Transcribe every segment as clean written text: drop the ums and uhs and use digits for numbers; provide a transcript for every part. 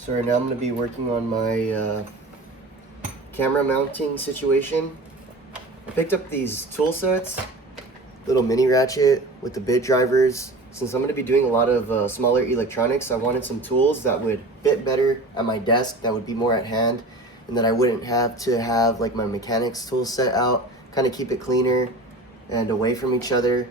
So right now I'm going to be working on my camera mounting situation. I picked up these tool sets, little mini ratchet with the bit drivers. Since I'm going to be doing a lot of smaller electronics, I wanted some tools that would fit better at my desk, that would be more at hand, and that I wouldn't have to have like my mechanics tool set out, kind of keep it cleaner and away from each other.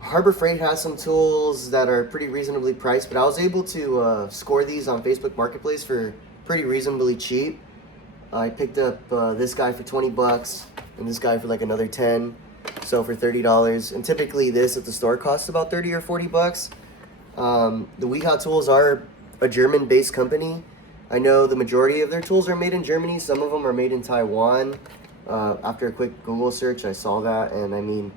Harbor Freight has some tools that are pretty reasonably priced, but I was able to score these on Facebook Marketplace for pretty reasonably cheap. I picked up this guy for 20 bucks and this guy for like another 10, so for $30. And typically this at the store costs about 30 or 40 bucks. The Whia tools are a German-based company. I know the majority of their tools are made in Germany. Some of them are made in Taiwan. After a quick Google search, I saw that, and I mean,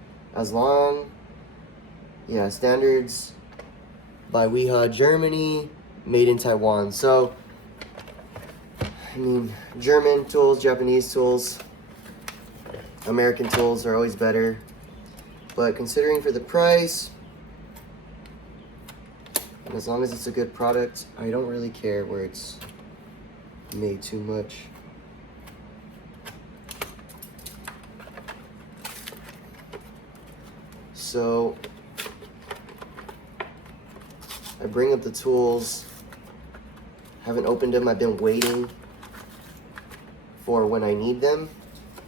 standards by Whia, Germany, made in Taiwan. So, I mean, German tools, Japanese tools, American tools are always better. But considering for the price, and as long as it's a good product, I don't really care where it's made too much. So, I bring up the tools, haven't opened them, I've been waiting for when I need them,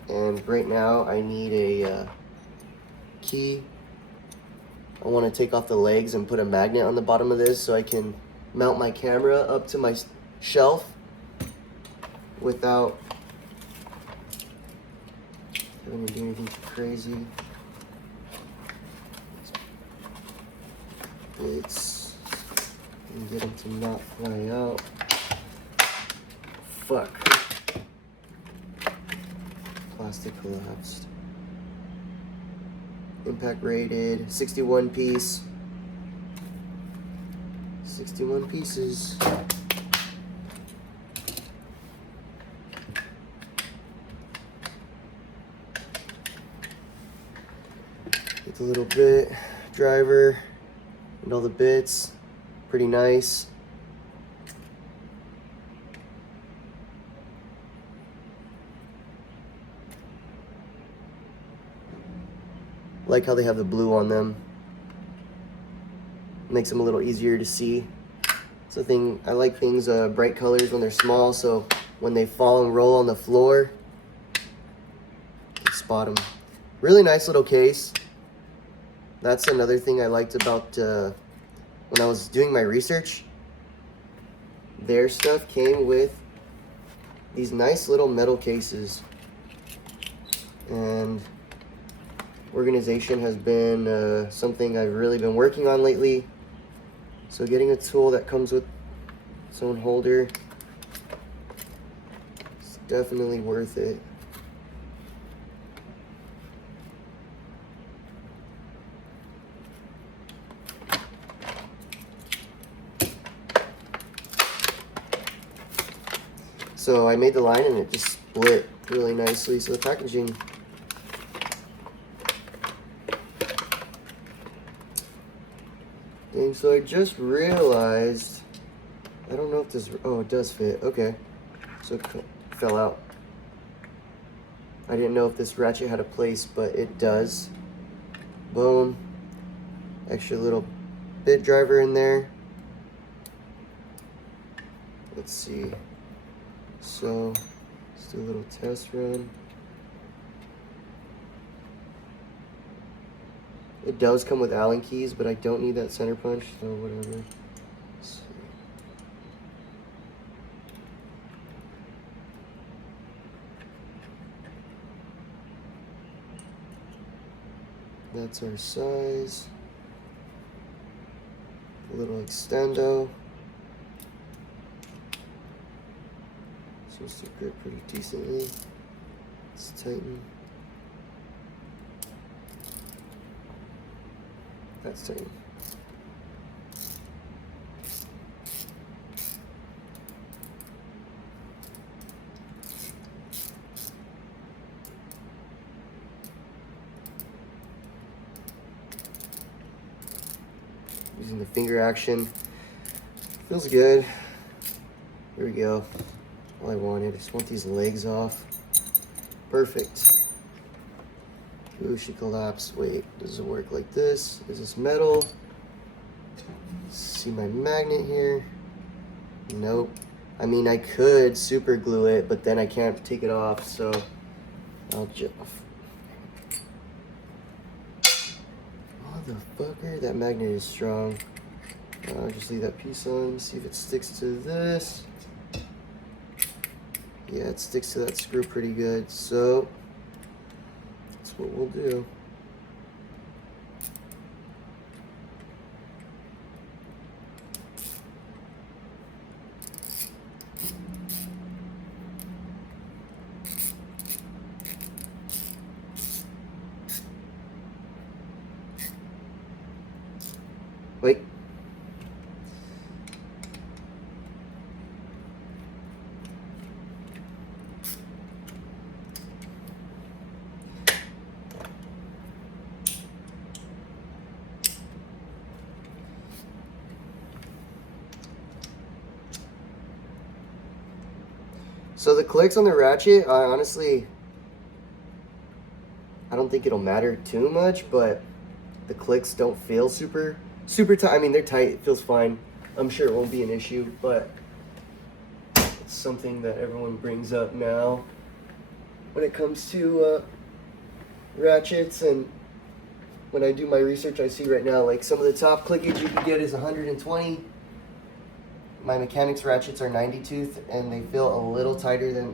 and right now I need a key. I want to take off the legs and put a magnet on the bottom of this so I can mount my camera up to my shelf without having to do anything too crazy. It's and get them to not fly out. Fuck. Plastic collapsed. Impact rated, 61 piece. 61 pieces. Get the little bit driver and all the bits. Pretty nice. Like how they have the blue on them. Makes them a little easier to see. It's a thing, I like things bright colors when they're small, so when they fall and roll on the floor, you can spot them. Really nice little case. That's another thing I liked about when I was doing my research. Their stuff came with these nice little metal cases, and organization has been something I've really been working on lately. So getting a tool that comes with its own holder is definitely worth it. So I made the line and it just split really nicely. So the packaging, dang, so I just realized, I don't know if this, oh, it does fit, okay. So it fell out. I didn't know if this ratchet had a place, but it does. Boom. Extra little bit driver in there. Let's see. So, let's do a little test run. It does come with Allen keys, but I don't need that center punch, so whatever. Let's see. That's our size. A little extendo. Supposed to grip pretty decently. Let's tighten. That's tight. Using the finger action. Feels good. Here we go. All I wanted. I just want these legs off. Perfect. Ooh, she collapsed. Wait, does it work like this? Is this metal? See my magnet here? Nope. I mean, I could super glue it, but then I can't take it off, so I'll just... Motherfucker, that magnet is strong. I'll just leave that piece on, see if it sticks to this. Yeah, it sticks to that screw pretty good, so that's what we'll do. Wait. So the clicks on the ratchet, honestly, I don't think it'll matter too much, but the clicks don't feel super tight. I mean, they're tight, it feels fine. I'm sure it won't be an issue, but it's something that everyone brings up now when it comes to ratchets. And when I do my research, I see right now, like, some of the top clickage you can get is 120. My mechanics ratchets are 90 tooth, and they feel a little tighter than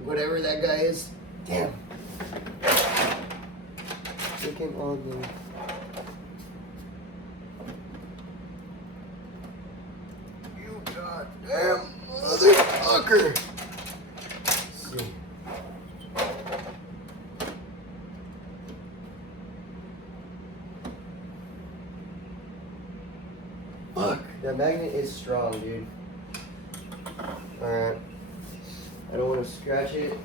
whatever that guy is. Damn. Freaking ugly. You goddamn motherfucker. Let's see. Fuck. That magnet is strong, dude. Alright. I don't want to scratch it.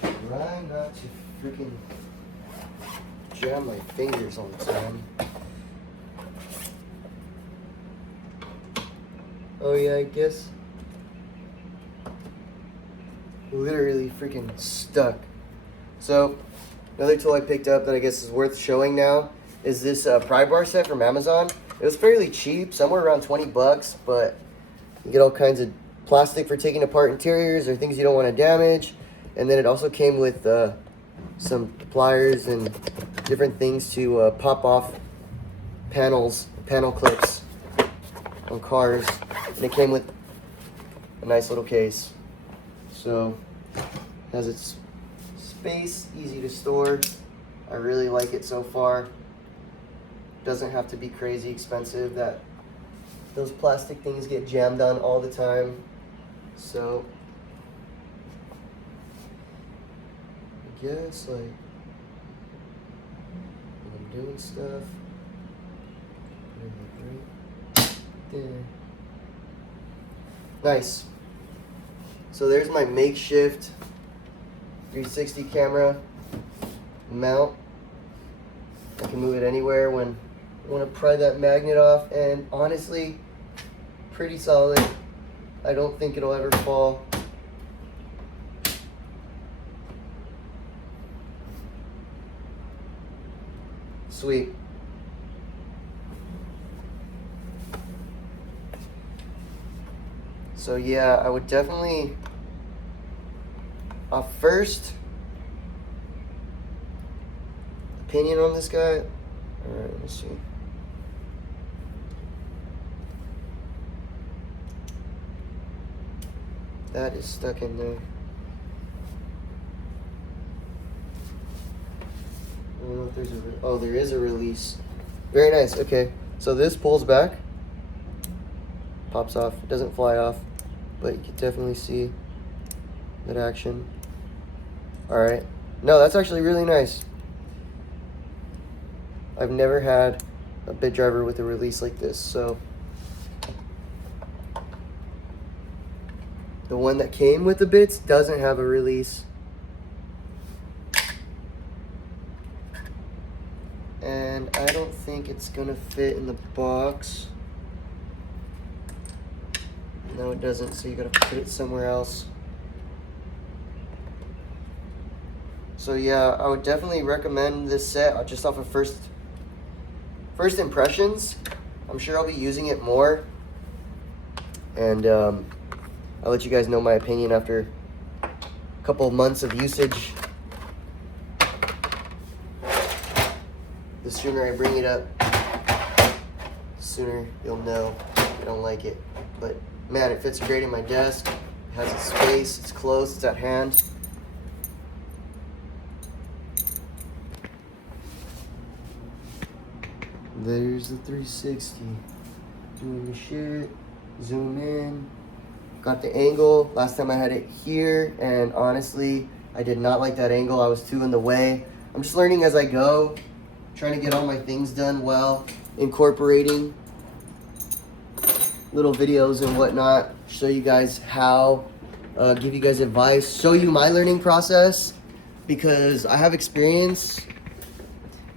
Try not to freaking jam my fingers all the time. Oh yeah, I guess. Literally freaking stuck. So, another tool I picked up that I guess is worth showing now is this pry bar set from Amazon. It was fairly cheap, somewhere around 20 bucks, but you get all kinds of plastic for taking apart interiors or things you don't want to damage. And then it also came with some pliers and different things to pop off panel clips on cars. And it came with a nice little case. So it has its space, easy to store. I really like it so far. Doesn't have to be crazy expensive. That those plastic things get jammed on all the time. So I guess like when I'm doing stuff, there. Nice. So there's my makeshift 360 camera mount. I can move it anywhere when I want to pry that magnet off, and honestly, pretty solid. I don't think it'll ever fall. Sweet. So yeah, I would definitely, first opinion on this guy. All right, let's see. That is stuck in there. I don't know if there's oh, there is a release. Very nice. Okay, so this pulls back, pops off. It doesn't fly off, but you can definitely see that action. All right. No, that's actually really nice. I've never had a bit driver with a release like this, so the one that came with the bits doesn't have a release. and I don't think it's gonna fit in the box. No, it doesn't, so you gotta put it somewhere else. So yeah, I would definitely recommend this set just off of first impressions. I'm sure I'll be using it more, and I'll let you guys know my opinion after a couple of months of usage. The sooner I bring it up, the sooner you'll know I don't like it. But man, it fits great in my desk. It has a space, it's close, it's at hand. There's the 360. Doing the shit. Zoom in. Got the angle. Last time I had it here, and honestly, I did not like that angle. I was too in the way. I'm just learning as I go, trying to get all my things done well, incorporating little videos and whatnot, show you guys how, give you guys advice, show you my learning process, because I have experience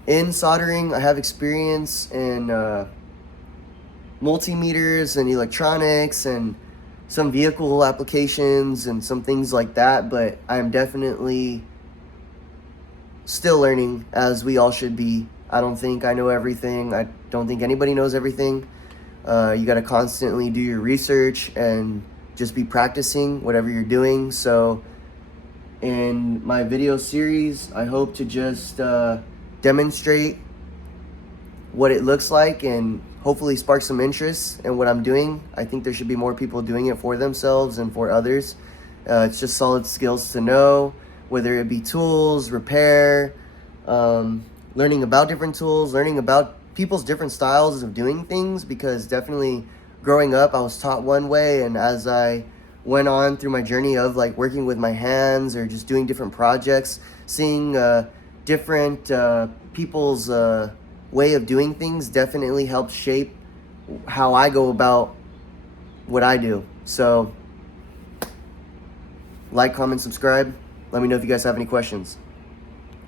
in soldering, I have experience in multimeters and electronics and some vehicle applications and some things like that, but I'm definitely still learning, as we all should be. I don't think I know everything. I don't think anybody knows everything. You got to constantly do your research and just be practicing whatever you're doing. So in my video series, I hope to just demonstrate what it looks like and hopefully spark some interest in what I'm doing. I think there should be more people doing it for themselves and for others. It's just solid skills to know, whether it be tools, repair, learning about different tools, learning about people's different styles of doing things, because definitely growing up I was taught one way, and as I went on through my journey of like working with my hands or just doing different projects, seeing different people's way of doing things definitely helps shape how I go about what I do. So like, comment, subscribe. Let me know if you guys have any questions.